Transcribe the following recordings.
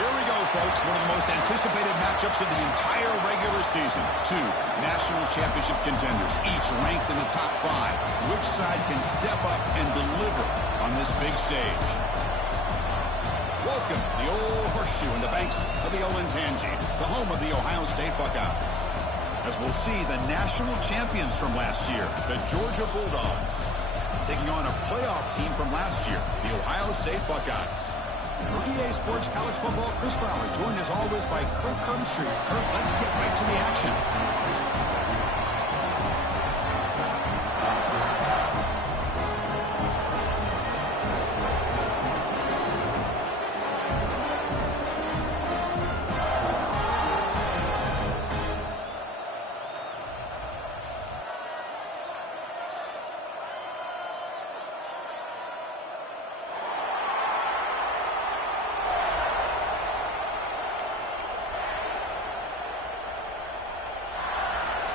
Here we go, folks. One of the most anticipated matchups of the entire regular season. Two national championship contenders, each ranked in the top 5. Which side can step up and deliver on this big stage? Welcome to the old horseshoe in the banks of the Olentangy, the home of the Ohio State Buckeyes. As we'll see, the national champions from last year, the Georgia Bulldogs, taking on a playoff team from last year, the Ohio State Buckeyes. For EA Sports College Football, Chris Fowler, joined as always by Kirk Herbstreit. Kirk, let's get right to the action.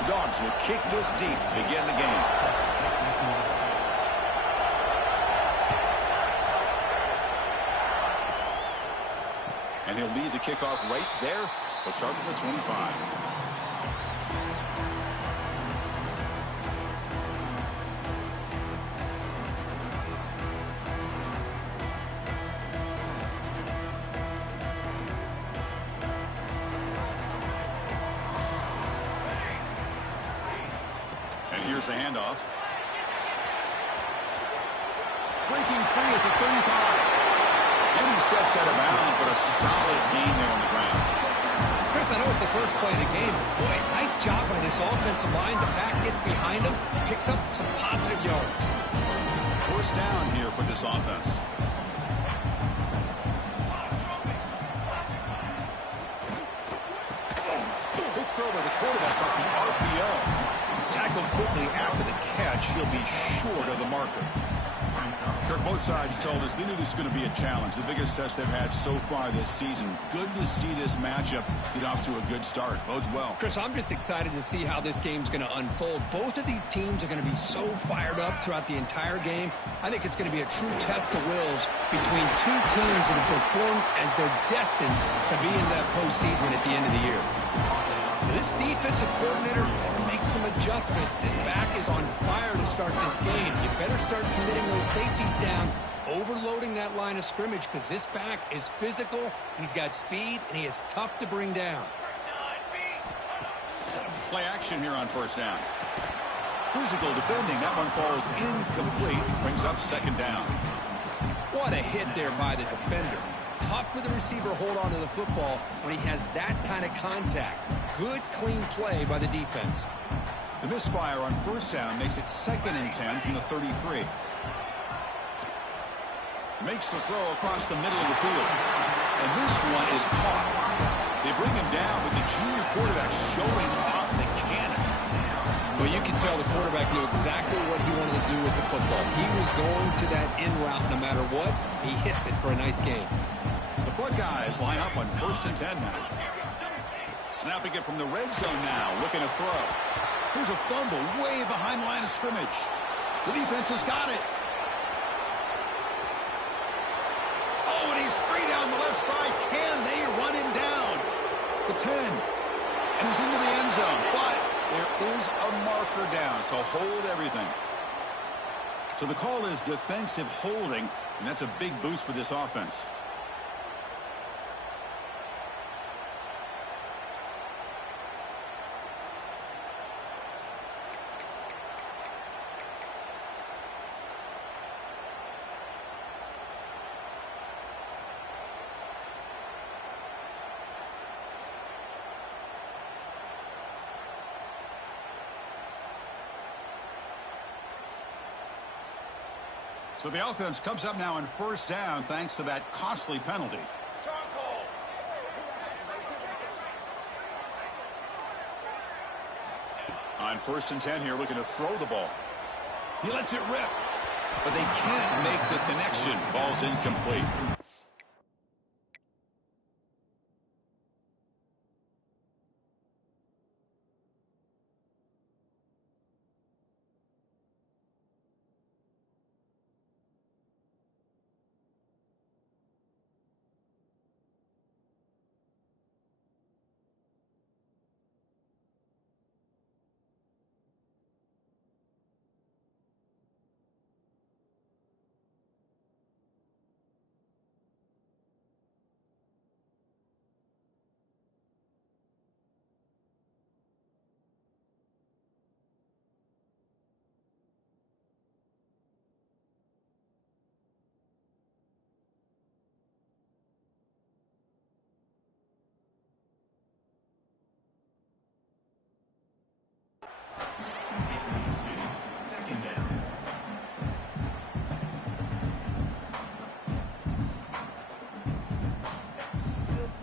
Dogs will kick this deep to begin the game. And he'll lead the kickoff right there. He'll start from the 25. Here's the handoff. Breaking free at the 35. And he steps out of bounds, but a solid gain there on the ground. Chris, I know it's the first play of the game. Boy, nice job by this offensive line. The back gets behind him, picks up some positive yards. First down here for this offense. Big throw by the quarterback off the RPO. Tackled quickly after the catch. He'll be short of the marker. Kirk, both sides told us they knew this was going to be a challenge. The biggest test they've had so far this season. Good to see this matchup get off to a good start. Bodes well. Chris, I'm just excited to see how this game's going to unfold. Both of these teams are going to be so fired up throughout the entire game. I think it's going to be a true test of wills between two teams that have performed as they're destined to be in that postseason at the end of the year. This defensive coordinator better make some adjustments. This back is on fire to start this game. You better start committing those safeties down, overloading that line of scrimmage, because this back is physical, he's got speed, and he is tough to bring down. Play action here on first down. Physical defending. That one falls incomplete. Brings up second down. What a hit there by the defender. Tough for the receiver to hold on to the football when he has that kind of contact. Good, clean play by the defense. The misfire on first down makes it 2nd and 10 from the 33. Makes the throw across the middle of the field. And this one is caught. They bring him down with the junior quarterback showing off the cannon. Well, you can tell the quarterback knew exactly what he wanted to do with the football. He was going to that in route no matter what. He hits it for a nice gain. The Buckeyes line up on 1st and 10 now. Snapping it from the red zone now, looking to throw. Here's a fumble way behind the line of scrimmage. The defense has got it. Oh, and he's free down the left side. Can they run him down? The 10. And he's into the end zone. But there is a marker down, so hold everything. So the call is defensive holding, and that's a big boost for this offense. So the offense comes up now on first down thanks to that costly penalty. On 1st and 10 here, looking to throw the ball. He lets it rip, but they can't make the connection. Ball's incomplete.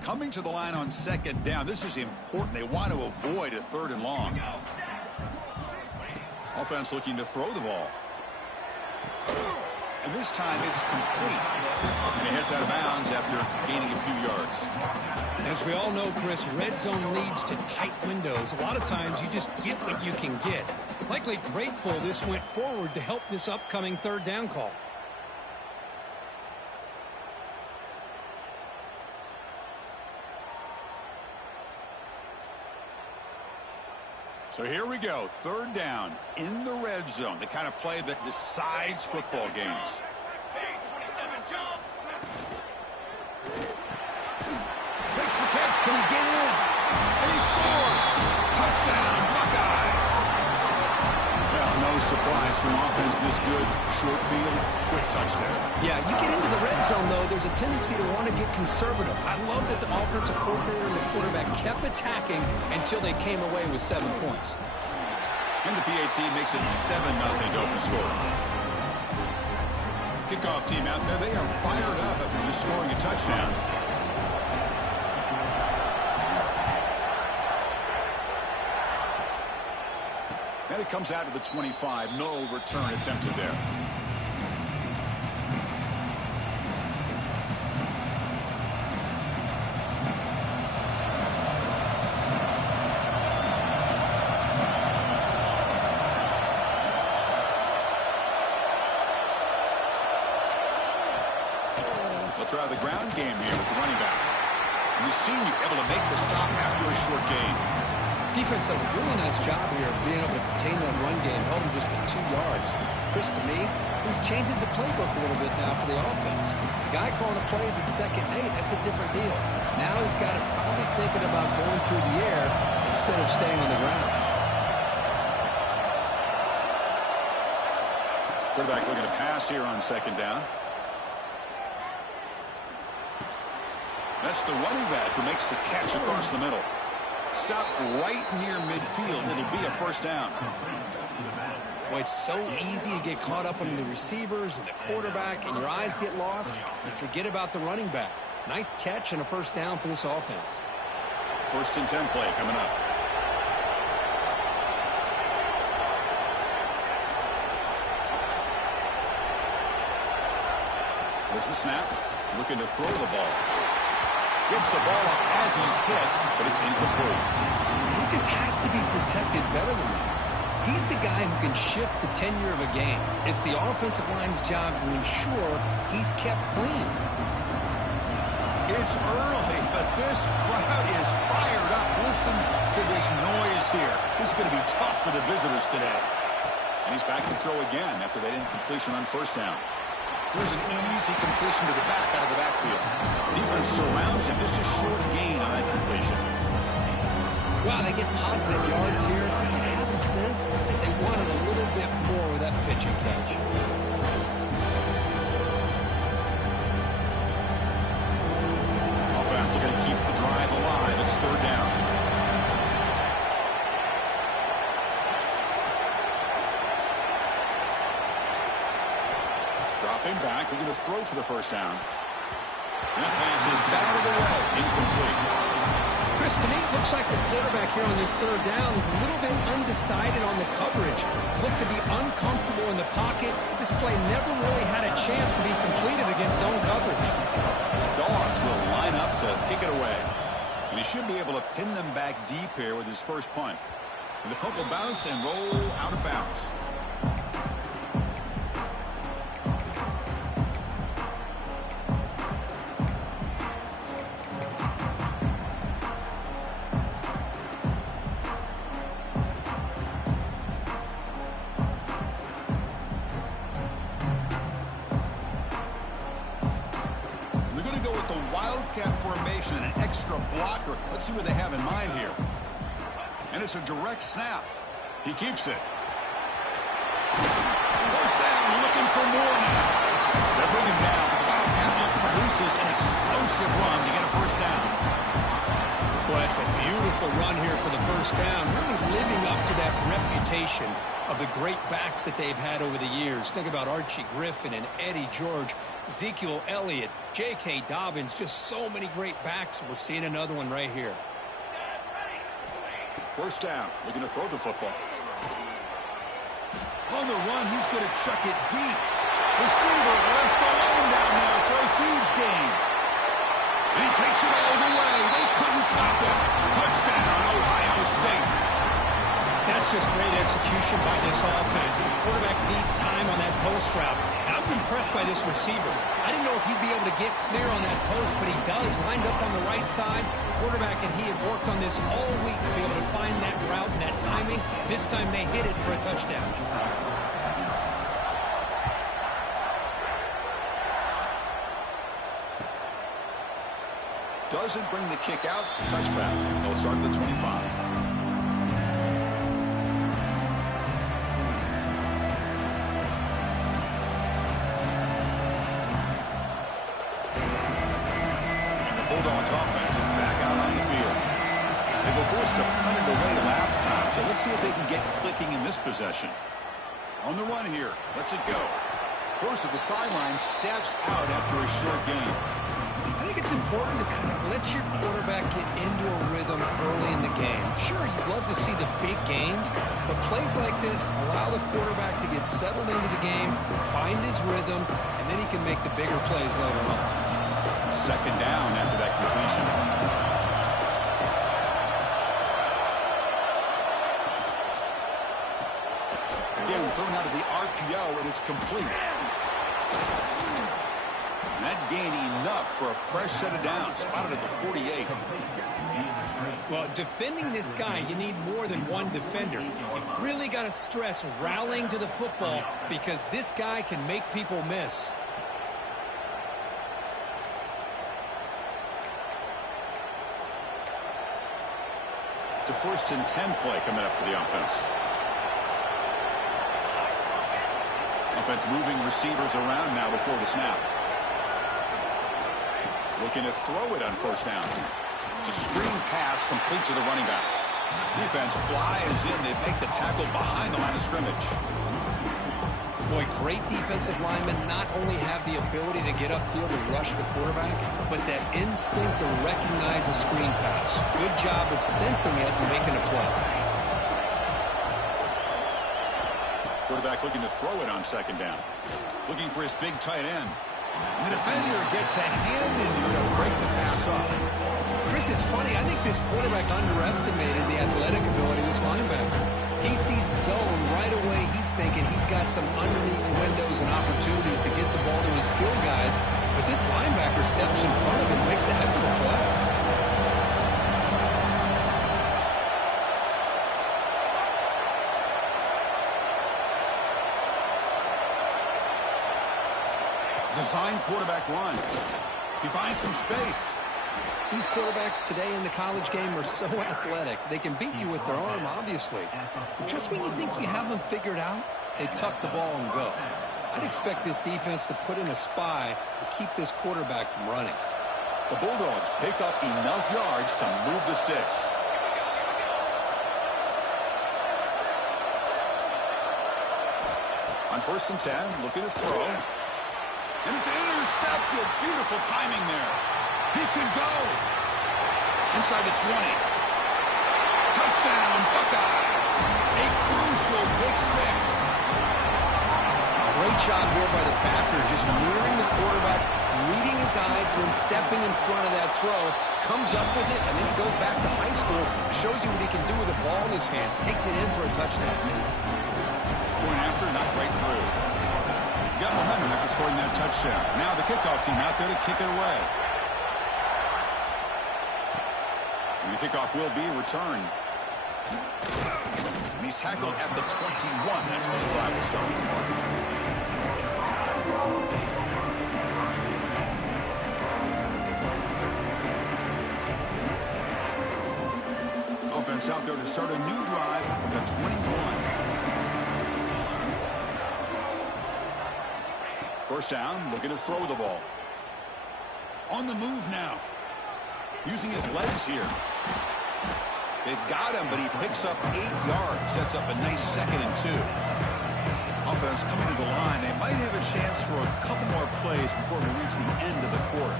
Coming to the line on second down. This is important. They want to avoid a 3rd and long. Offense looking to throw the ball. And this time it's complete. And he heads out of bounds after gaining a few yards. As we all know, Chris, red zone leads to tight windows. A lot of times you just get what you can get. Likely grateful this went forward to help this upcoming 3rd down call. So here we go, 3rd down in the red zone, the kind of play that decides football games. Makes the catch, can he get in? And he scores! Touchdown, Buckeyes! Well, no surprise from offense this good, short field, quick touchdown. Yeah, you get into the red zone, though, there's a tendency to want to get conservative. I love that the offensive coordinator and the quarterback kept attacking until they came away with 7 points. And the PAT makes it 7-0 to open score. Kickoff team out there, they are fired up after just scoring a touchdown. And it comes out of the 25. No return attempted there. They'll try the ground game here with the running back. And the senior able to make the stop after a short gain. Defense does a really nice job here of being able to contain that run game, held him just at 2 yards. Chris, to me, this changes the playbook a little bit now for the offense. The guy calling the plays at 2nd and 8, that's a different deal. Now he's got it probably thinking about going through the air instead of staying on the ground. Quarterback looking to pass here on 2nd down. That's the running back who makes the catch across the middle. Stop right near midfield. It'll be a 1st down. Boy, it's so easy to get caught up on the receivers and the quarterback, and your eyes get lost. You forget about the running back. Nice catch and a 1st down for this offense. 1st and 10 play coming up. There's the snap. Looking to throw the ball. Gets the ball up as he's hit, but it's incomplete. He just has to be protected better than that. He's the guy who can shift the tenure of a game. It's the offensive line's job to ensure he's kept clean. It's early, but this crowd is fired up. Listen to this noise here. This is going to be tough for the visitors today. And he's back to throw again after that incompletion on 1st down. Here's an easy completion to the back out of the backfield. Defense surrounds him. Just a short gain on that completion. Wow, they get positive yards here. I have the sense that they wanted a little bit more with that pitch and catch. Offense looking to keep the drive alive. It's 3rd down. Dropping back, looking to throw for the 1st down. And that pass is batted away, incomplete. Chris, to me, it looks like the quarterback here on this 3rd down is a little bit undecided on the coverage. Looked to be uncomfortable in the pocket. This play never really had a chance to be completed against zone coverage. Dogs will line up to kick it away. And he should be able to pin them back deep here with his 1st punt. And the punt will bounce and roll out of bounds. Blocker. Let's see what they have in mind here. And it's a direct snap. He keeps it. 1st down, looking for more now. They're bringing down. The Wildcat produces an explosive run to get a 1st down. Well, that's a beautiful run here for the 1st down. Really living up to that reputation of the great backs that they've had over the years. Think about Archie Griffin and Eddie George, Ezekiel Elliott, J.K. Dobbins, just so many great backs. We're seeing another one right here. First down, looking to throw the football. On the run, he's going to chuck it deep. Receiver left alone down there for a huge gain. And he takes it all the way. They couldn't stop him. Touchdown, Ohio State. That's just great execution by this offense. The quarterback needs time on that post route. And I'm impressed by this receiver. I didn't know if he'd be able to get clear on that post, but he does. Lined up on the right side. Quarterback and he have worked on this all week to be able to find that route and that timing. This time they hit it for a touchdown. Doesn't bring the kick out. Touchback. They'll start at the 25. Bulldogs offense is back out on the field. They were forced to punt it away last time, so let's see if they can get clicking in this possession. On the run here. Let's it go. Hurst at the sideline steps out after a short gain. I think it's important to kind of let your quarterback get into a rhythm early in the game. Sure, you'd love to see the big gains, but plays like this allow the quarterback to get settled into the game, find his rhythm, and then he can make the bigger plays later on. Second down after that completion. Again, thrown out of the RPO, and it's complete. And that gained enough for a fresh set of downs, spotted at the 48. Well, defending this guy, you need more than one defender. You really got to stress rallying to the football because this guy can make people miss. It's a 1st and 10 play coming up for the offense. Offense moving receivers around now before the snap. Looking to throw it on first down. It's a screen pass complete to the running back. Defense flies in. They make the tackle behind the line of scrimmage. Boy, great defensive linemen not only have the ability to get upfield and rush the quarterback, but that instinct to recognize a screen pass. Good job of sensing it and making a play. Quarterback looking to throw it on second down. Looking for his big tight end. The defender gets a hand in there to break the pass up. Chris, it's funny. I think this quarterback underestimated the athletic ability of this linebacker. He sees zone right away. He's thinking he's got some underneath windows and opportunities to get the ball to his skill guys. But this linebacker steps in front of him and makes a heck of a play. Design quarterback run. He finds some space. These quarterbacks today in the college game are so athletic. They can beat you with their arm, obviously. But just when you think you have them figured out, they tuck the ball and go. I'd expect this defense to put in a spy to keep this quarterback from running. The Bulldogs pick up enough yards to move the sticks. On 1st and 10, looking to throw. And it's intercepted. Beautiful timing there. He could go. Inside the 20. Touchdown, Buckeyes. A crucial pick six. Great job here by the backer, just mirroring the quarterback, reading his eyes, then stepping in front of that throw, comes up with it, and then he goes back to high school, shows you what he can do with the ball in his hands, takes it in for a touchdown. Going after, not right through. Got momentum after scoring that touchdown. Now the kickoff team out there to kick it away. And the kickoff will be a return. And he's tackled at the 21. That's where the drive will start. Offense out there to start a new drive from the 21. First down, looking to throw the ball. On the move now. Using his legs here. They've got him, but he picks up 8 yards, sets up a nice 2nd and 2. Offense coming to the line. They might have a chance for a couple more plays before we reach the end of the quarter.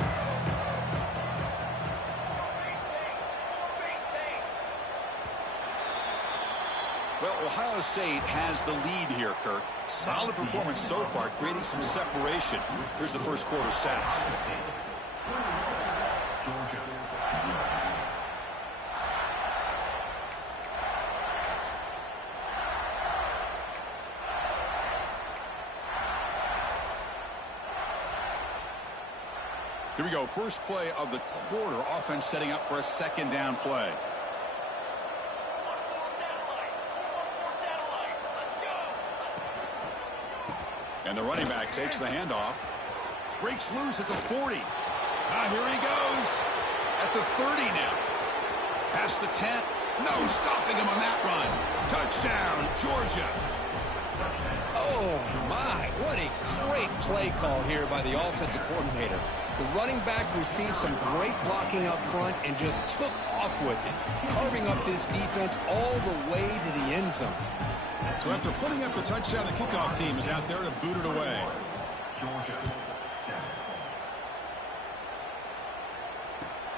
Well, Ohio State has the lead here, Kirk. Solid performance so far, creating some separation. Here's the first quarter stats. Here we go. First play of the quarter. Offense setting up for a 2nd down play. And the running back takes the handoff. Breaks loose at the 40. Here he goes. At the 30 now. Past the 10. No stopping him on that run. Touchdown, Georgia. Oh, my. What a great play call here by the offensive coordinator. The running back received some great blocking up front and just took off with it, carving up this defense all the way to the end zone. So after putting up a touchdown, the kickoff team is out there to boot it away.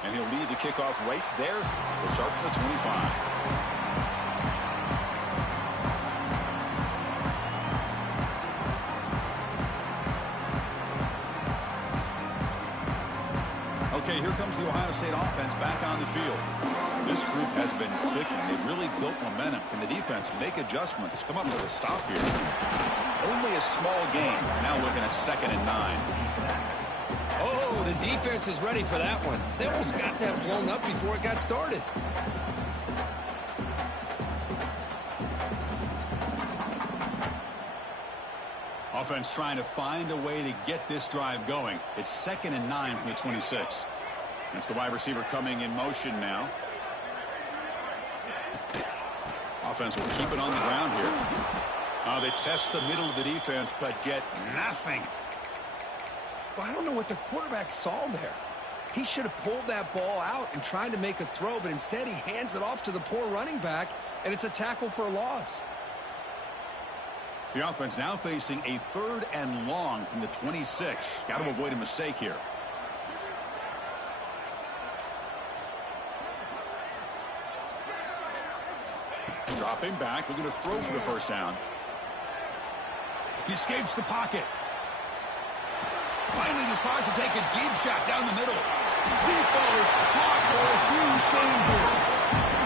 And he'll lead the kickoff right there. We'll start from the 25. Okay, here comes the Ohio State offense back on the field. This group has been clicking. They've really built momentum. Can the defense make adjustments? Come up with a stop here. Only a small gain. Now looking at 2nd and 9. Oh, the defense is ready for that one. They almost got that blown up before it got started. Offense trying to find a way to get this drive going. It's 2nd and 9 from the 26. That's the wide receiver coming in motion now. Offense will keep it on the ground here. They test the middle of the defense, but get nothing. Well, I don't know what the quarterback saw there. He should have pulled that ball out and tried to make a throw, but instead he hands it off to the poor running back, and it's a tackle for a loss. The offense now facing a 3rd and long from the 26. Got to avoid a mistake here. Dropping back, looking to throw for the 1st down. He escapes the pocket. Finally decides to take a deep shot down the middle. Deep ball is caught for a huge gain here.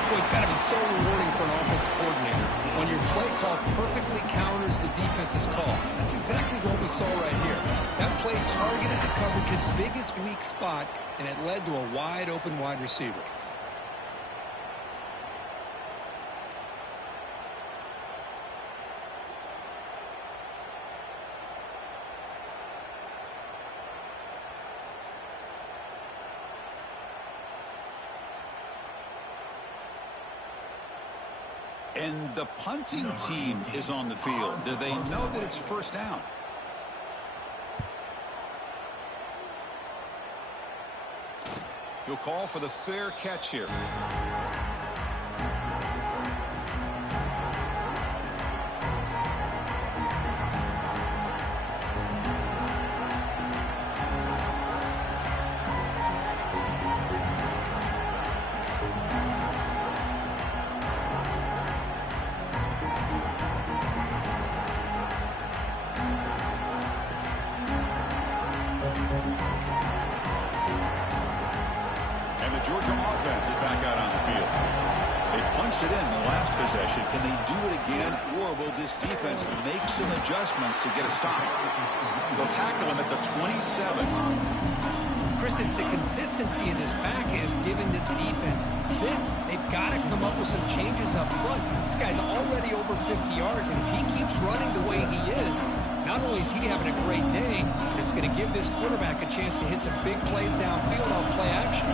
Well, it's got to be so rewarding for an offensive coordinator when your play call perfectly counters the defense's call. That's exactly what we saw right here. That play targeted the coverage's biggest weak spot, and it led to a wide open wide receiver. And the punting team is on the field. Do they know that it's 1st down? He'll call for the fair catch here. Georgia offense is back out on the field. They punched it in the last possession. Can they do it again, or will this defense make some adjustments to get a stop? They'll tackle him at the 27. Chris, it's the consistency in this pack is giving this defense fits. They've got to come up with some changes up front. This guy's already over 50 yards, and if he keeps running the way he is, not only is he having a great day, but it's going to give this quarterback a chance to hit some big plays downfield off play action.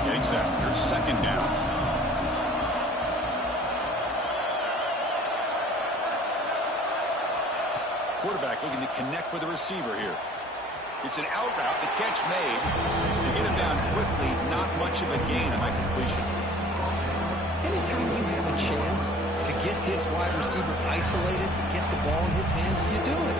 Getting set. Here's 2nd down. Quarterback looking to connect with the receiver here. It's an out route. The catch made. To get him down quickly, not much of a gain on that completion. anytime you have a chance to get this wide receiver isolated, to get the ball in his hands, you do it.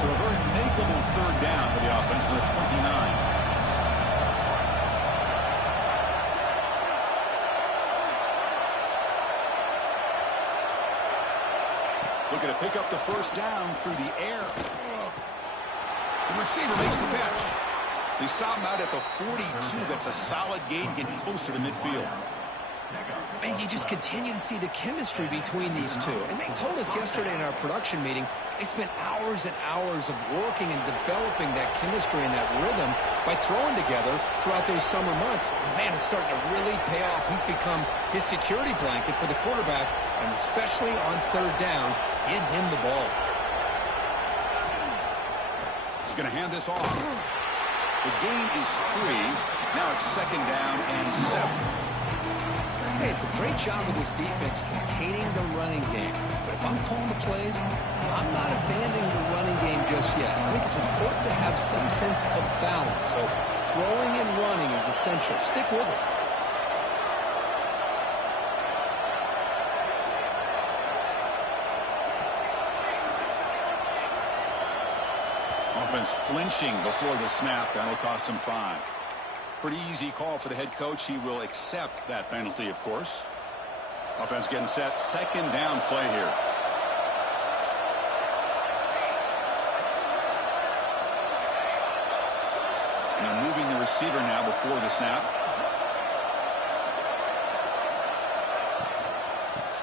So a very makeable third down for the offense with a 29. Looking to pick up the first down through the air. The receiver makes the catch. They stop him out at the 42. That's a solid gain, getting closer to midfield. And you just continue to see the chemistry between these two. And they told us yesterday in our production meeting, they spent hours and hours of working and developing that chemistry and that rhythm by throwing together throughout those summer months. And, man, it's starting to really pay off. He's become his security blanket for the quarterback, and especially on third down, get him the ball. He's going to hand this off. The gain is 3. Now it's second down and 7. Hey, it's a great job of this defense containing the running game. But if I'm calling the plays, I'm not abandoning the running game just yet. I think it's important to have some sense of balance. So throwing and running is essential. Stick with it. Offense flinching before the snap. That'll cost him 5. Pretty easy call for the head coach. He will accept that penalty, of course. Offense getting set. Second down play here. Now moving the receiver now before the snap.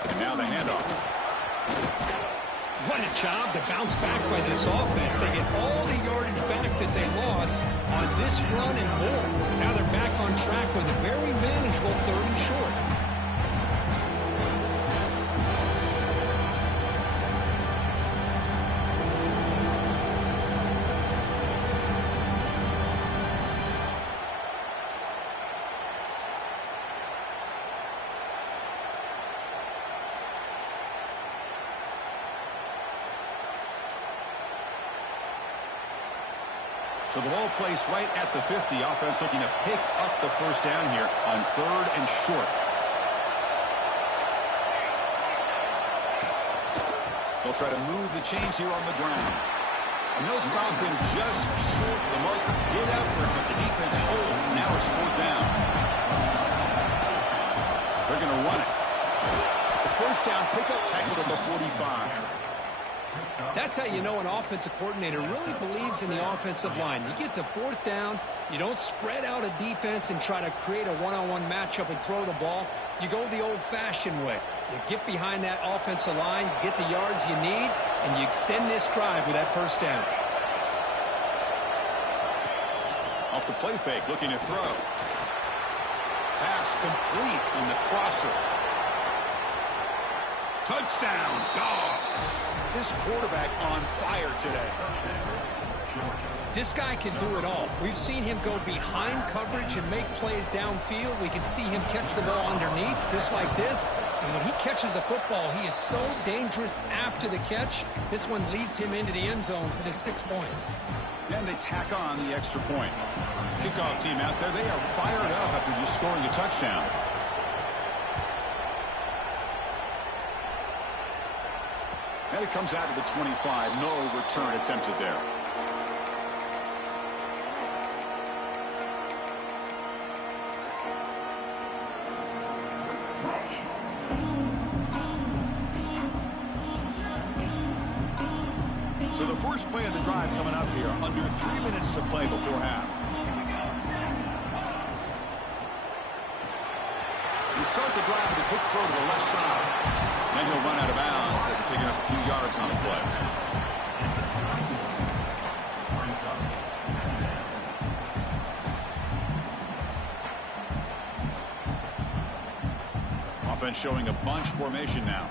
And now the handoff. What a job to bounce back by this offense. They get all the yardage back that they lost on this run and more. Now they're back on track with a very manageable 3rd and short. So the ball placed right at the 50. Offense looking to pick up the first down here on 3rd and short. They'll try to move the chains here on the ground. And they'll stop him just short of the mark. Good effort, but the defense holds. Now it's 4th down. They're going to run it. The first down pickup tackled at the 45. That's how you know an offensive coordinator really believes in the offensive line. You get to 4th down, you don't spread out a defense and try to create a one-on-one matchup and throw the ball. You go the old-fashioned way. You get behind that offensive line, you get the yards you need, and you extend this drive with that first down. Off the play fake, looking to throw. Pass complete on the crosser. Touchdown, Dogs. This quarterback on fire today. This guy can do it all. We've seen him go behind coverage and make plays downfield. We can see him catch the ball underneath, just like this. And when he catches a football, he is so dangerous after the catch. This one leads him into the end zone for the 6 points. And they tack on the extra point. Kickoff team out there, they are fired up after just scoring a touchdown. And it comes out of the 25. No return attempted there. So the first play of the drive coming up here. Under 3 minutes to play before half. You start the drive with a quick throw to the left side. Then he'll run out of bounds after picking up a few yards on the play. Offense showing a bunch formation now.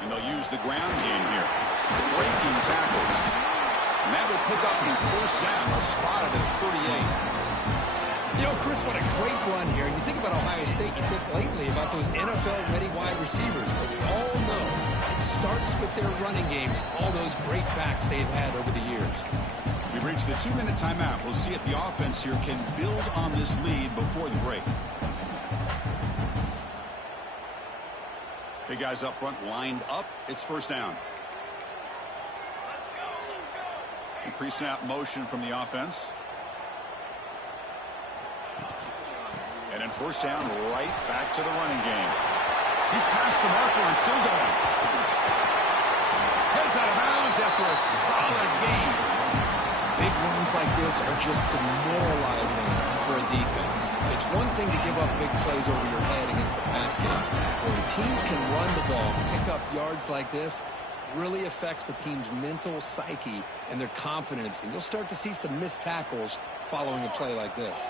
And they'll use the ground game here. Breaking tackles. And that will pick up the first down. A spot at the 38. You know, Chris, what a great run here. And you think about Ohio State, you think lately about those NFL-ready wide receivers. But we all know it starts with their running games, all those great backs they've had over the years. We've reached the 2-minute timeout. We'll see if the offense here can build on this lead before the break. Big guys up front lined up. It's first down. Pre-snap motion from the offense. And then first down, right back to the running game. He's past the marker and still going. Heads out of bounds after a solid gain. Big runs like this are just demoralizing for a defense. It's one thing to give up big plays over your head against the pass game. When teams can run the ball, pick up yards like this, really affects the team's mental psyche and their confidence. And you'll start to see some missed tackles following a play like this.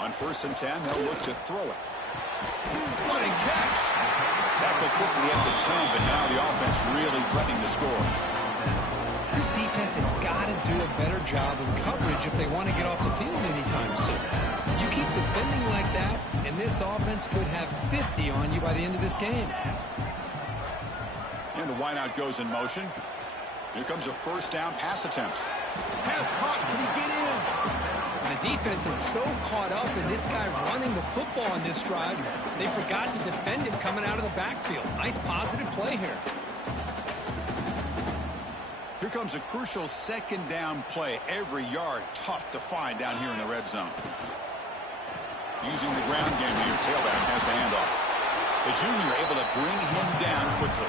On 1st and 10, they'll look to throw it. Running catch. Tackle quickly at the 10, but now the offense really threatening to score. This defense has got to do a better job in coverage if they want to get off the field anytime soon. You keep defending like that, and this offense could have 50 on you by the end of this game. And the wideout goes in motion. Here comes a first down pass attempt. Pass caught. Can he get in? The defense is so caught up in this guy running the football on this drive, they forgot to defend him coming out of the backfield. Nice positive play here. Here comes a crucial second down play. Every yard tough to find down here in the red zone. Using the ground game here, tailback has the handoff. The junior able to bring him down quickly.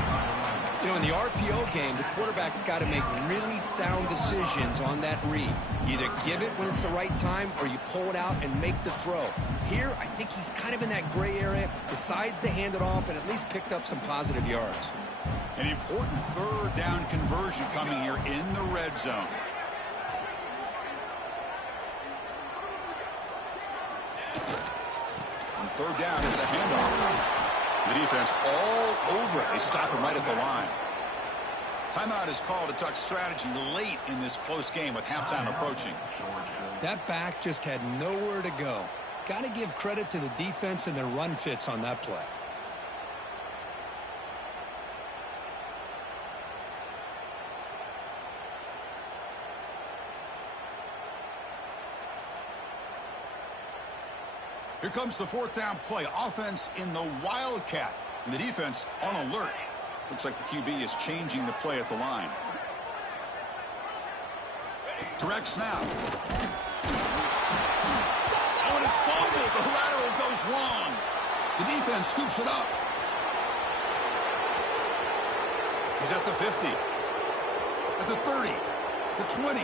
You know, in the RPO game, the quarterback's got to make really sound decisions on that read. Either give it when it's the right time or you pull it out and make the throw. Here, I think he's kind of in that gray area, decides to hand it off and at least picked up some positive yards. An important third down conversion coming here in the red zone. On 3rd down, it's a handoff. The defense all over it. They stop him right at the line. Timeout is called to talk strategy late in this close game with halftime approaching. That back just had nowhere to go. Got to give credit to the defense and their run fits on that play. Here comes the 4th down play. Offense in the Wildcat. And the defense on alert. Looks like the QB is changing the play at the line. Direct snap. Oh, and it's fumbled. The lateral goes wrong. The defense scoops it up. He's at the 50. At the 30. The 20.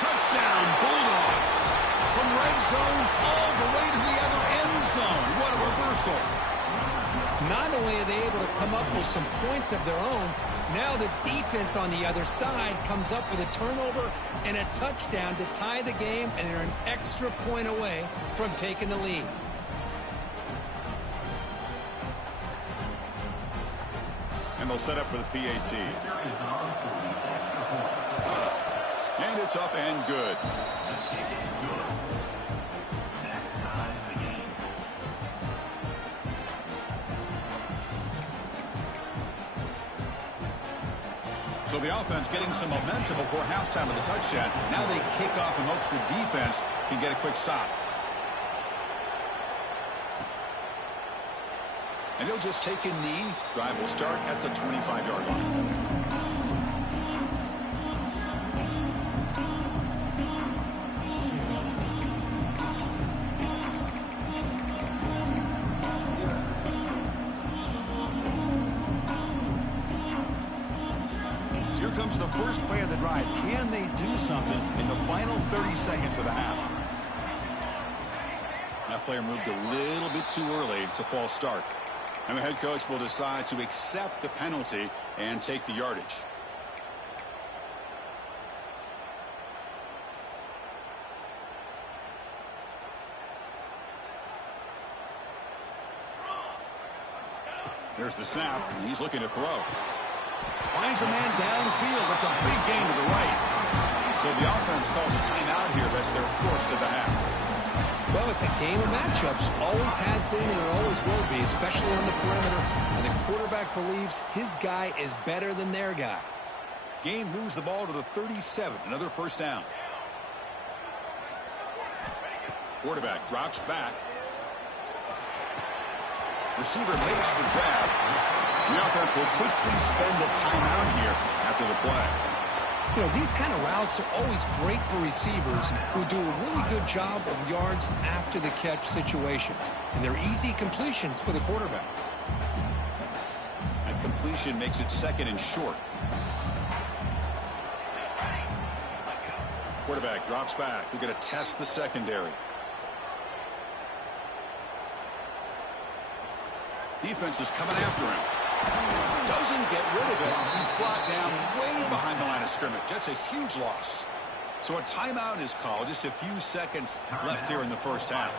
Touchdown, Bulldogs. From red zone all the way to the other end zone. What a reversal. Not only are they able to come up with some points of their own, now the defense on the other side comes up with a turnover and a touchdown to tie the game, and they're an extra point away from taking the lead. And they'll set up for the PAT. And it's up and good. So the offense getting some momentum before halftime of the touchdown. Now they kick off in hopes the defense can get a quick stop. And he'll just take a knee. Drive will start at the 25-yard line. Here comes the first play of the drive. Can they do something in the final 30 seconds of the half? That player moved a little bit too early. It's a false start. And the head coach will decide to accept the penalty and take the yardage. There's the snap. He's looking to throw. Finds a man downfield. That's a big gain to the right. So the offense calls a timeout here. That's their fourth to the half. Well, it's a game of matchups. Always has been and it always will be, especially on the perimeter. And the quarterback believes his guy is better than their guy. Game moves the ball to the 37. Another first down. Quarterback drops back. Receiver makes the grab. The offense will quickly spend a timeout here after the play. You know, these kind of routes are always great for receivers who do a really good job of yards after the catch situations. And they're easy completions for the quarterback. And completion makes it second and short. Quarterback drops back. We're going to test the secondary. Defense is coming after him. Doesn't get rid of it. He's brought down way behind the line of scrimmage. That's a huge loss. So a timeout is called. Just a few seconds left here in the first half.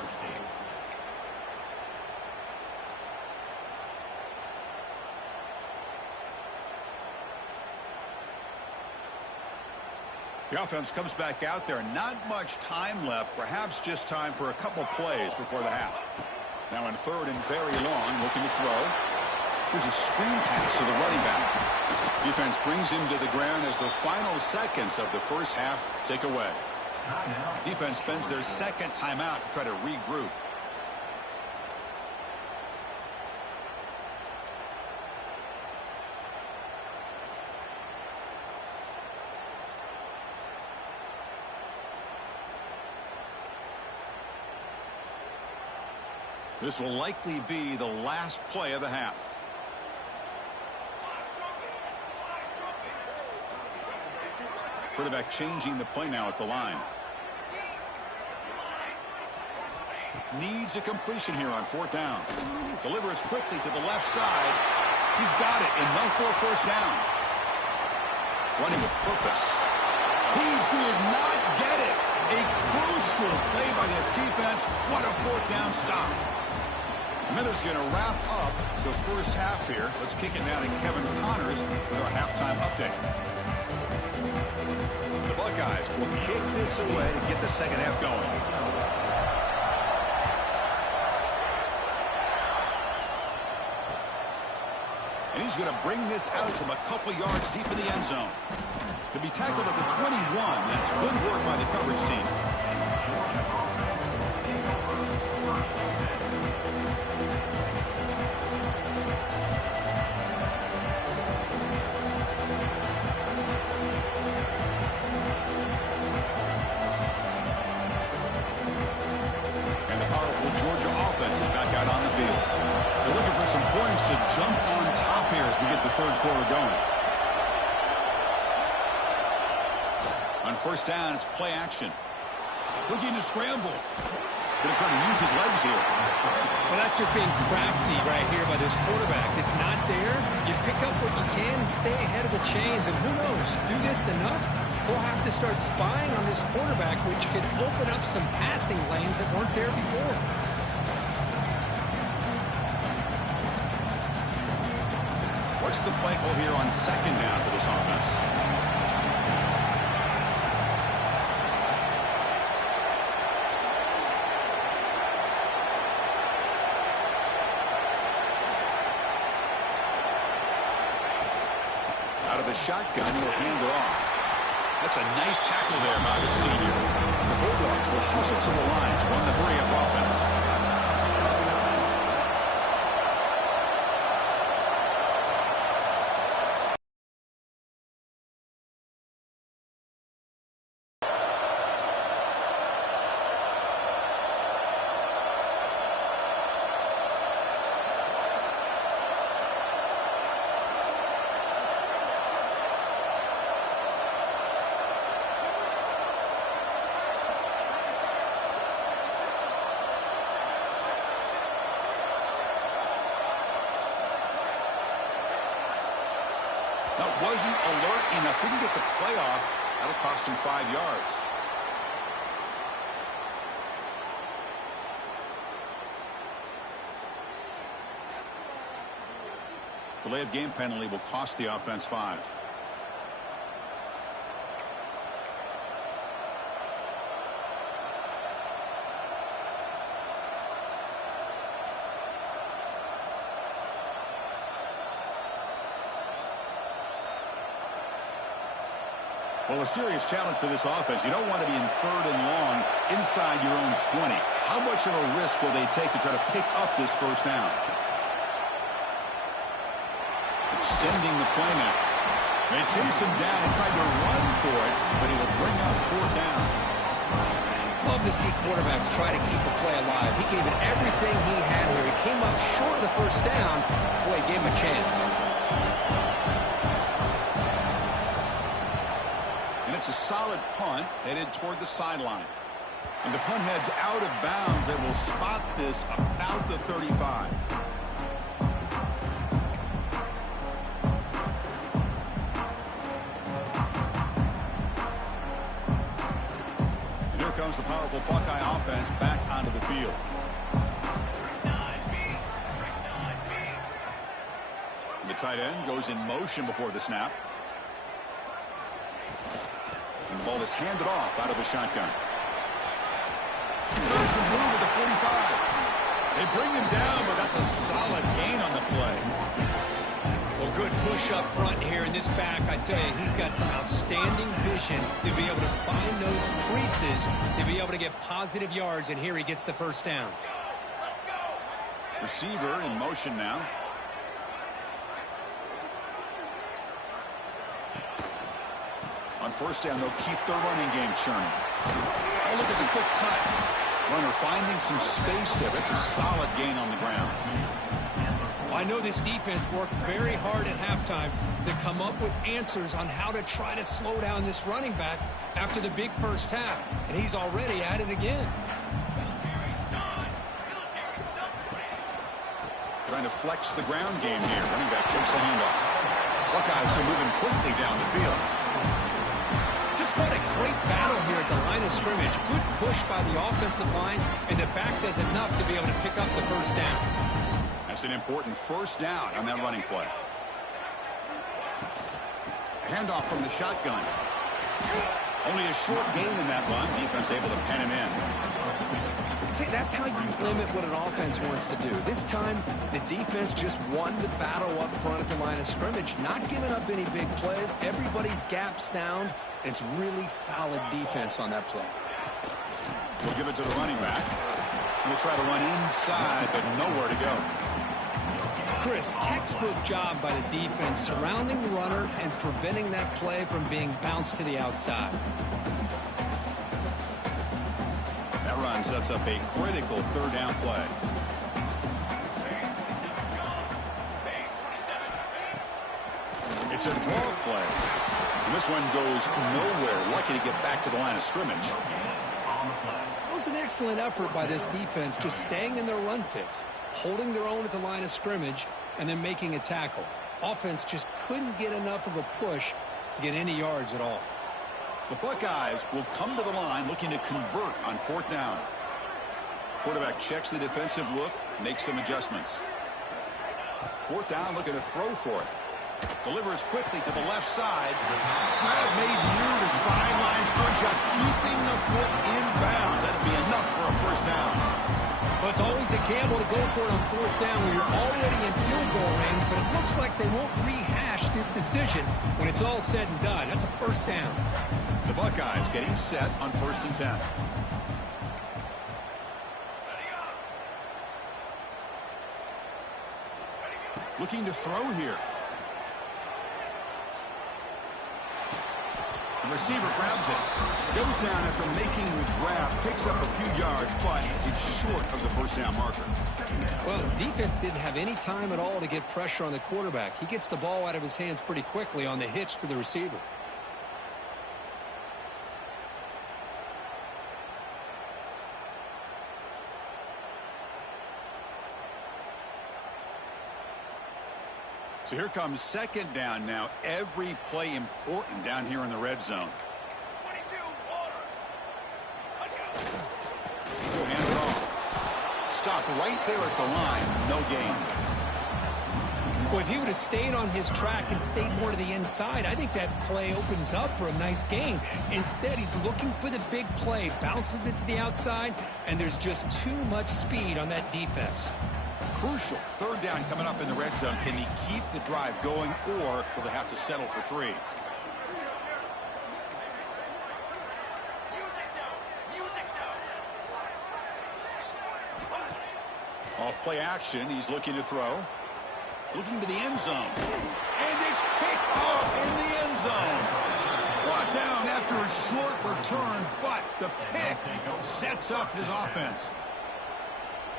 The offense comes back out there. Not much time left. Perhaps just time for a couple plays before the half. Now in third and very long, looking to throw. Here's a screen pass to the running back. Defense brings him to the ground as the final seconds of the first half tick away. Defense spends their second timeout to try to regroup. This will likely be the last play of the half. Quarterback changing the play now at the line. Needs a completion here on fourth down. Delivers quickly to the left side. He's got it, enough for a first down. Running with purpose. He did not get it. A crucial play by this defense. What a fourth down stop. Miller's going to wrap up the first half here. Let's kick it now to Kevin Connors with our halftime update. The Buckeyes will kick this away to get the second half going. And he's going to bring this out from a couple yards deep in the end zone. To be tackled at the 21, that's good work by the coverage team. Some points to jump on top here as we get the third quarter going. On first down, it's play action. Looking to scramble. Going to try to use his legs here. Well, that's just being crafty right here by this quarterback. It's not there. You pick up what you can and stay ahead of the chains. And who knows, do this enough, we'll have to start spying on this quarterback, which could open up some passing lanes that weren't there before. What's the play call here on second down for this offense? Out of the shotgun, he'll hand it off. That's a nice tackle there by the senior. The Bulldogs will hustle to the line to run the hurry-up offense. That wasn't alert enough. Didn't get the play off. That'll cost him 5 yards. Delay of game penalty will cost the offense 5. Well, a serious challenge for this offense. You don't want to be in 3rd and long inside your own 20. How much of a risk will they take to try to pick up this first down? Extending the play now. They chase him down and tried to run for it, but it'll bring up 4th down. Love to see quarterbacks try to keep a play alive. He gave it everything he had here. He came up short of the first down. Boy, he gave him a chance. And it's a solid punt headed toward the sideline. And the punt heads out of bounds. They will spot this about the 35. Comes the powerful Buckeye offense back onto the field. The tight end goes in motion before the snap. And the ball is handed off out of the shotgun. Throws some room at the 45. They bring him down, but that's a solid gain on the play. Well, good push up front here in this back. I tell you, he's got some outstanding vision to be able to find those creases, to be able to get positive yards, and here he gets the first down. Receiver in motion now. On first down, they'll keep their running game churning. Oh, look at the quick cut. Runner finding some space there. That's a solid gain on the ground. I know this defense worked very hard at halftime to come up with answers on how to try to slow down this running back after the big first half, and he's already at it again. Trying to flex the ground game here. Running back takes the handoff. Buckeyes are moving quickly down the field. Just what a great battle here at the line of scrimmage. Good push by the offensive line, and the back does enough to be able to pick up the first down. That's an important first down on that running play. Handoff from the shotgun. Only a short gain in that run. Defense able to pen him in. See, that's how you limit what an offense wants to do. This time, the defense just won the battle up front at the line of scrimmage, not giving up any big plays. Everybody's gap sound. It's really solid defense on that play. We'll give it to the running back. He'll try to run inside, but nowhere to go. Chris, textbook job by the defense surrounding the runner and preventing that play from being bounced to the outside. That run sets up a critical 3rd down play. It's a draw play. And this one goes nowhere. Lucky to get back to the line of scrimmage. It was an excellent effort by this defense, just staying in their run fits, holding their own at the line of scrimmage, and then making a tackle. Offense just couldn't get enough of a push to get any yards at all. The Buckeyes will come to the line looking to convert on 4th down. Quarterback checks the defensive look, makes some adjustments. 4th down, looking to throw for it. Delivers quickly to the left side. Grab made near the sidelines. Good job keeping the foot in bounds. That'll be enough for a first down. Well, it's always a gamble to go for it on 4th down when you're already in field goal range, but it looks like they won't rehash this decision when it's all said and done. That's a first down. The Buckeyes getting set on 1st and 10. Looking to throw here. The receiver grabs it. Goes down after making the grab. Picks up a few yards, but it's short of the first down marker. Well, the defense didn't have any time at all to get pressure on the quarterback. He gets the ball out of his hands pretty quickly on the hitch to the receiver. So here comes 2nd down now. Every play important down here in the red zone. 22, water. He'll hand it off. Stopped right there at the line. No gain. Well, if he would have stayed on his track and stayed more to the inside, I think that play opens up for a nice gain. Instead, he's looking for the big play, bounces it to the outside, and there's just too much speed on that defense. Crucial 3rd down coming up in the red zone. Can he keep the drive going, or will they have to settle for 3? Play action. He's looking to throw. Looking to the end zone. And it's picked off in the end zone. Brought down after a short return, but the pick sets up his offense.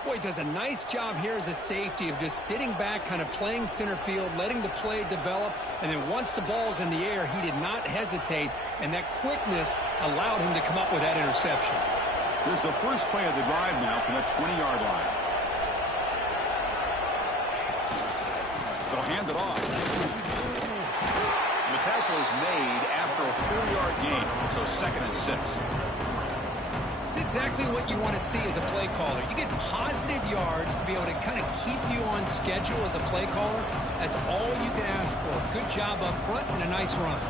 Boy, does a nice job here as a safety of just sitting back, kind of playing center field, letting the play develop, and then once the ball's in the air, he did not hesitate, and that quickness allowed him to come up with that interception. Here's the first play of the drive now from the 20-yard line. They'll hand it off. And the tackle is made after a 4-yard gain, so 2nd and 6. It's exactly what you want to see as a play caller. You get positive yards to be able to kind of keep you on schedule as a play caller. That's all you can ask for. Good job up front and a nice run.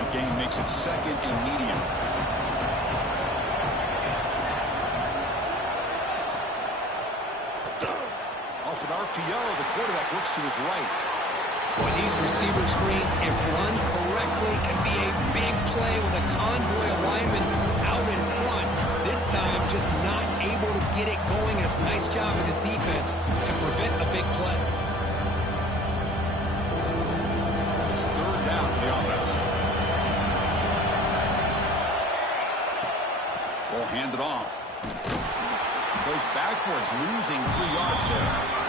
The game makes it 2nd and medium. Off an RPO, the quarterback looks to his right. Boy, these receiver screens, if run correctly, can be a big play with a convoy of linemen out in front. This time, just not able to get it going. It's a nice job of the defense to prevent a big play. It's 3rd down for the offense. Ball handed off. Goes backwards, losing 3 yards there.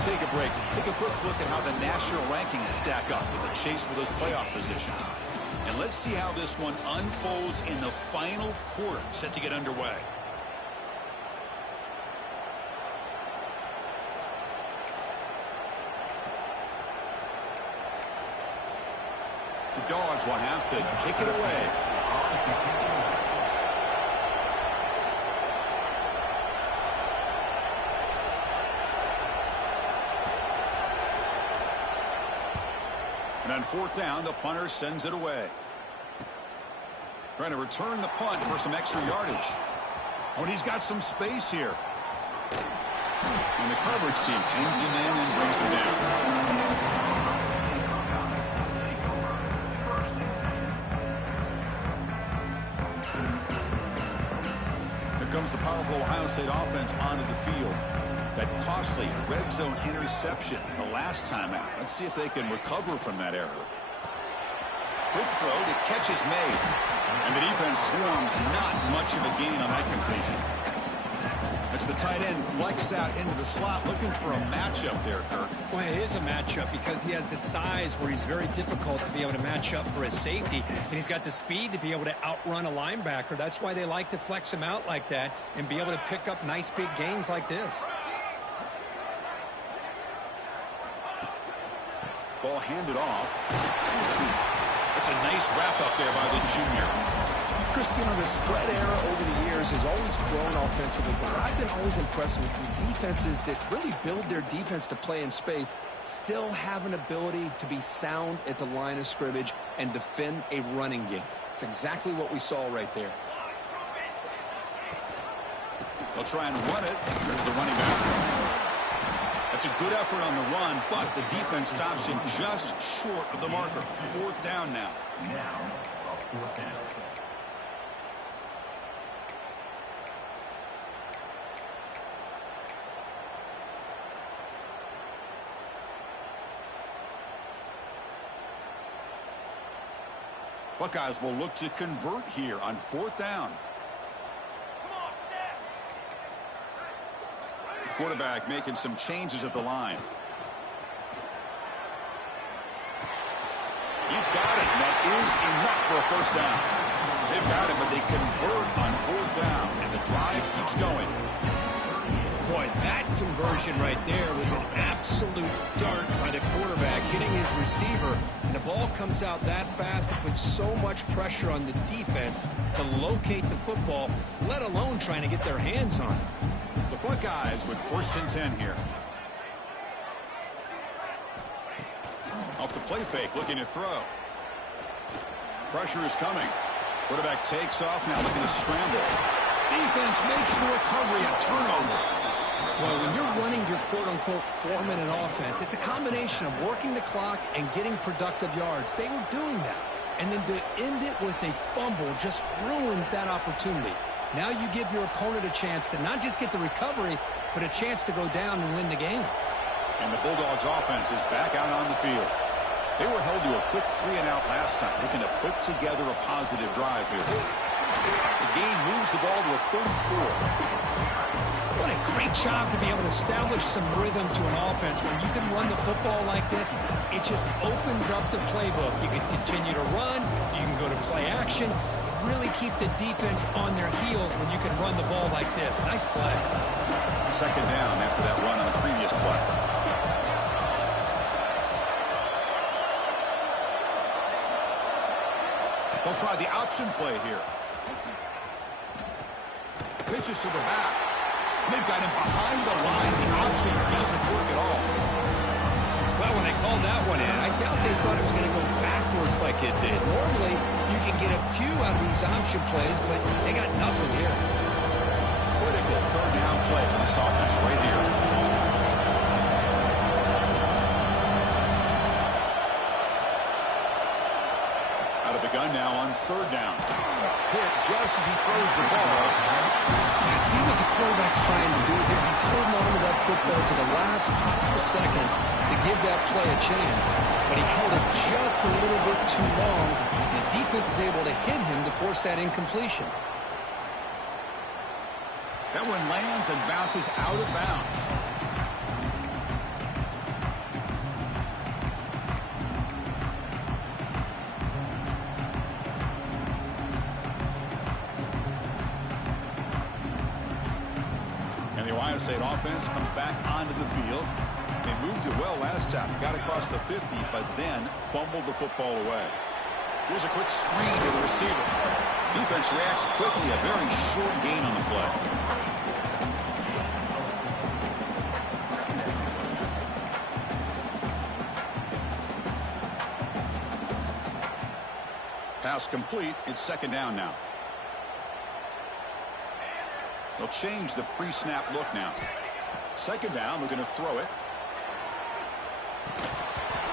Take a break. Take a quick look at how the national rankings stack up in the chase for those playoff positions. And let's see how this one unfolds in the final quarter set to get underway. The Dogs will have to kick it away. And on 4th down, the punter sends it away. Trying to return the punt for some extra yardage. Oh, and he's got some space here. And the coverage team pins him in and brings him down. Here comes the powerful Ohio State offense onto the field. That costly red zone interception the last time out. Let's see if they can recover from that error. Quick throw, the catch is made. And the defense swarms, not much of a gain on that completion. That's the tight end flex out into the slot, looking for a matchup there, Kirk. Well, it is a matchup because he has the size where he's very difficult to be able to match up for his safety, and he's got the speed to be able to outrun a linebacker. That's why they like to flex him out like that and be able to pick up nice big gains like this. Ball handed off. That's a nice wrap up there by the junior. Cristiano, the spread era over the years has always grown offensively, but I've been always impressed with the defenses that really build their defense to play in space, still have an ability to be sound at the line of scrimmage and defend a running game. It's exactly what we saw right there. They'll try and run it. There's the running back. That's a good effort on the run, but the defense stops him just short of the marker. 4th down now. Buckeyes will look to convert here on 4th down. Quarterback making some changes at the line. He's got it. That is enough for a 1st down. They've got it, but they convert on 4th down, and the drive keeps going. Boy, that conversion right there was an absolute dart by the quarterback, hitting his receiver, and the ball comes out that fast to put so much pressure on the defense to locate the football, let alone trying to get their hands on it. The Buckeyes with 1st and 10 here. Off the play fake, looking to throw. Pressure is coming. Quarterback takes off now, looking to scramble. Defense makes the recovery a turnover. Well, when you're running your quote-unquote 4-minute offense, it's a combination of working the clock and getting productive yards. They were doing that. And then to end it with a fumble just ruins that opportunity. Now you give your opponent a chance to not just get the recovery, but a chance to go down and win the game. And the Bulldogs offense is back out on the field. They were held to a quick 3-and-out last time, looking to put together a positive drive here. The game moves the ball to a 34. What a great job to be able to establish some rhythm to an offense. When you can run the football like this, it just opens up the playbook. You can continue to run. You can go to play action. You really keep the defense on their heels when you can run the ball like this. Nice play. Second down after that run on the previous play. They'll try the option play here. Pitches to the back. They've got him behind the line. The option doesn't work at all. Well, when they called that one in, I doubt they thought it was going to go backwards like it did. Normally, you can get a few out of these option plays, but they got nothing here. Critical third down play for this offense right here. Out of the gun now on third down. Hit just as he throws the ball. You see what the quarterback's trying to do here. He's holding on to that football to the last possible second to give that play a chance. But he held it just a little bit too long. The defense is able to hit him to force that incompletion. That one lands and bounces out of bounds. And the Ohio State offense comes back onto the field. They moved it well last time. Got across the 50, but then fumbled the football away. Here's a quick screen to the receiver. Defense reacts quickly. A very short gain on the play. Pass complete. It's second down now. They'll change the pre-snap look now. Second down, we're going to throw it.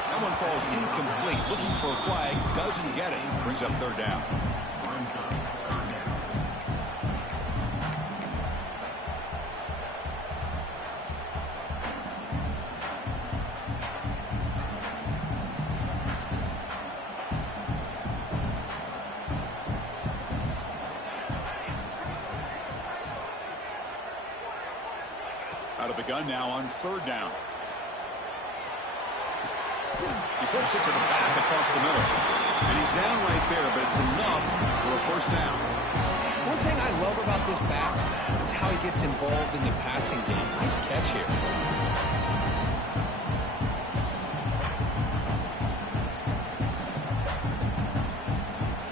That one falls incomplete. Looking for a flag, doesn't get it. Brings up third down. Out of the gun now on third down. He flips it to the back across the middle. And he's down right there, but it's enough for a first down. One thing I love about this back is how he gets involved in the passing game. Nice catch here.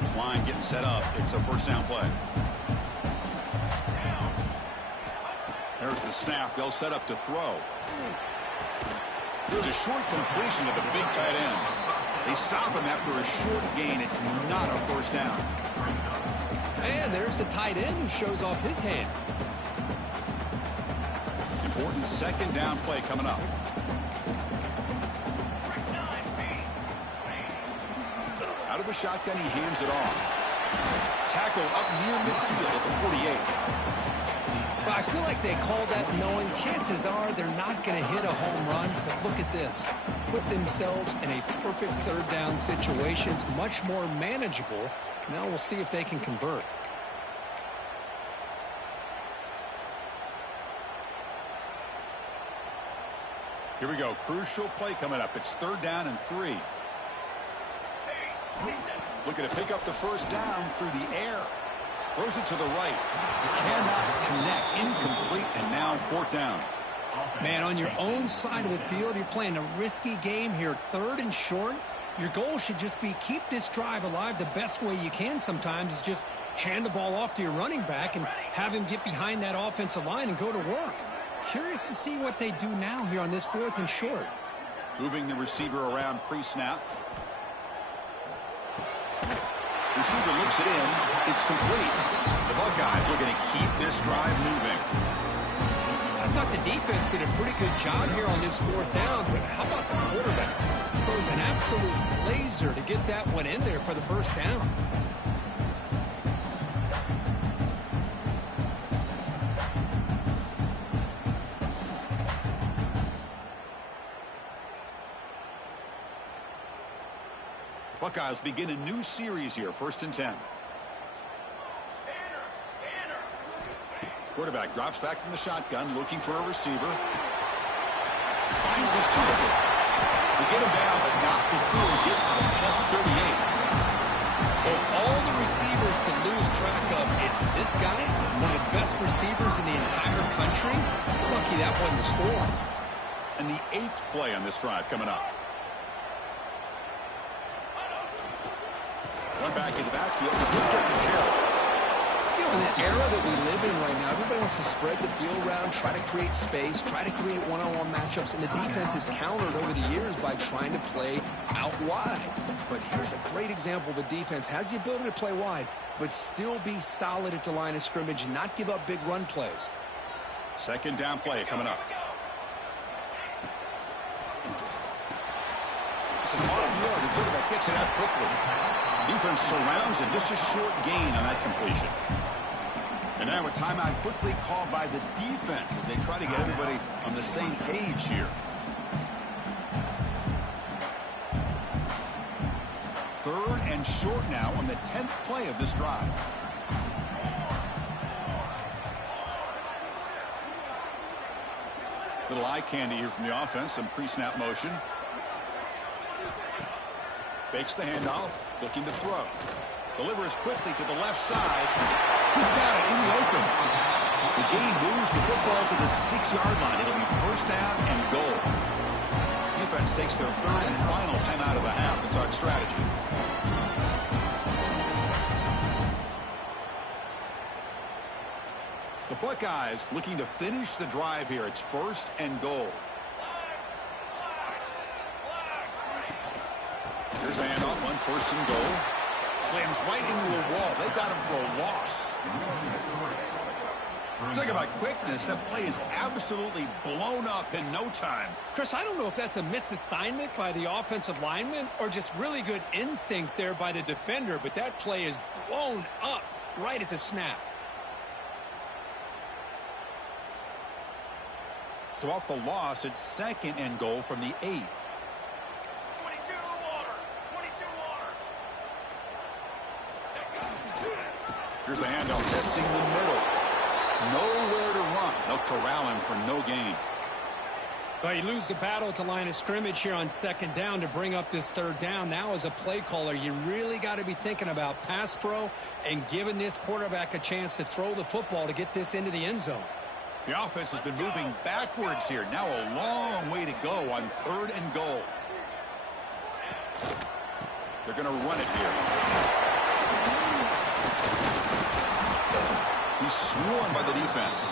This line getting set up. It's a first down play. There's the snap. They'll set up to throw. There's a short completion to the big tight end. They stop him after a short gain. It's not a first down. And there's the tight end who shows off his hands. Important second down play coming up. Out of the shotgun, he hands it off. Tackle up near midfield at the 48. But I feel like they called that knowing chances are they're not going to hit a home run. But look at this. Put themselves in a perfect third down situation. It's much more manageable. Now we'll see if they can convert. Here we go. Crucial play coming up. It's third down and 3. Looking to pick up the first down through the air. Throws it to the right. Cannot connect. Incomplete, and now fourth down. Man, on your own side of the field, you're playing a risky game here. Third and short. Your goal should just be keep this drive alive the best way you can sometimes is just hand the ball off to your running back and have him get behind that offensive line and go to work. Curious to see what they do now here on this fourth and short. Moving the receiver around pre-snap. Receiver looks it in. It's complete. The Buckeyes are going to keep this drive moving. I thought the defense did a pretty good job here on this fourth down, but how about the quarterback? Throws an absolute laser to get that one in there for the first down. Buckeyes begin a new series here, 1st and 10. Quarterback drops back from the shotgun, looking for a receiver. Finds his target. They get him down, but not before he gets to the plus 38. Of all the receivers to lose track of, it's this guy, one of the best receivers in the entire country. Lucky that wasn't the score. And the 8th play on this drive coming up. One back in the backfield. He'll get the kill. You know, in the era that we live in right now, everybody wants to spread the field around, try to create space, try to create one-on-one matchups, and the defense is countered over the years by trying to play out wide. But here's a great example of a defense has the ability to play wide, but still be solid at the line of scrimmage and not give up big run plays. 2nd down play coming up. This is RPO. The quarterback gets it out quickly. Defense surrounds it. Just a short gain on that completion. And now a timeout quickly called by the defense as they try to get everybody on the same page here. 3rd and short now on the 10th play of this drive. Little eye candy here from the offense. Some pre-snap motion. Fakes the handoff, looking to throw. Delivers quickly to the left side. He's got it in the open. The game moves the football to the 6-yard line. It'll be 1st down and goal. Defense takes their 3rd and final timeout of the half to talk strategy. The Buckeyes looking to finish the drive here. It's 1st and goal. Here's the handoff on 1st and goal. Slams right into a wall. They got him for a loss. Talk about quickness. That play is absolutely blown up in no time. Chris, I don't know if that's a misassignment by the offensive lineman or just really good instincts there by the defender, but that play is blown up right at the snap. So off the loss, it's 2nd and goal from the 8. Here's the handoff, testing the middle. Nowhere to run. They'll corral him for no gain. Well, you lose the battle at the line of scrimmage here on 2nd down to bring up this 3rd down. Now, as a play caller, you really got to be thinking about pass pro and giving this quarterback a chance to throw the football to get this into the end zone. The offense has been moving backwards here. Now a long way to go on 3rd and goal. They're going to run it here. He's swarmed by the defense.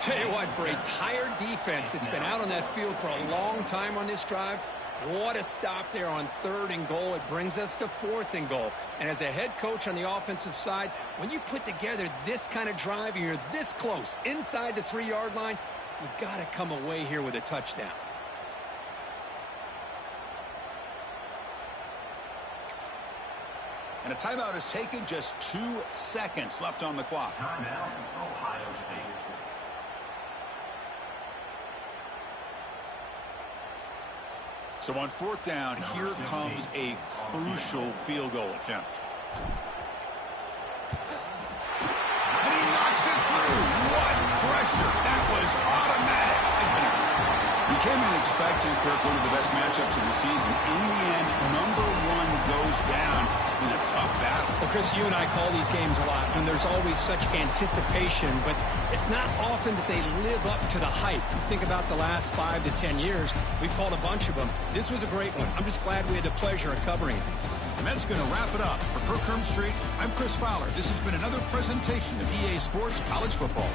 Tell you what, for a tired defense that's been out on that field for a long time on this drive, what a stop there on 3rd and goal. It brings us to 4th and goal. And as a head coach on the offensive side, when you put together this kind of drive and you're this close inside the 3-yard line, you got to come away here with a touchdown. And a timeout is taken. Just 2 seconds left on the clock. Timeout, Ohio State. So on 4th down, here comes a crucial field goal attempt. And he knocks it through. What pressure. That was automatic. You came in expecting, Kirk, one of the best matchups of the season. In the end, number 1 goes down in a tough battle. Well, Chris, you and I call these games a lot, and there's always such anticipation, but it's not often that they live up to the hype. You think about the last 5 to 10 years, we've called a bunch of them. This was a great one. I'm just glad we had the pleasure of covering it. And that's going to wrap it up. For Kirk Herbstreit, I'm Chris Fowler. This has been another presentation of EA Sports College Football.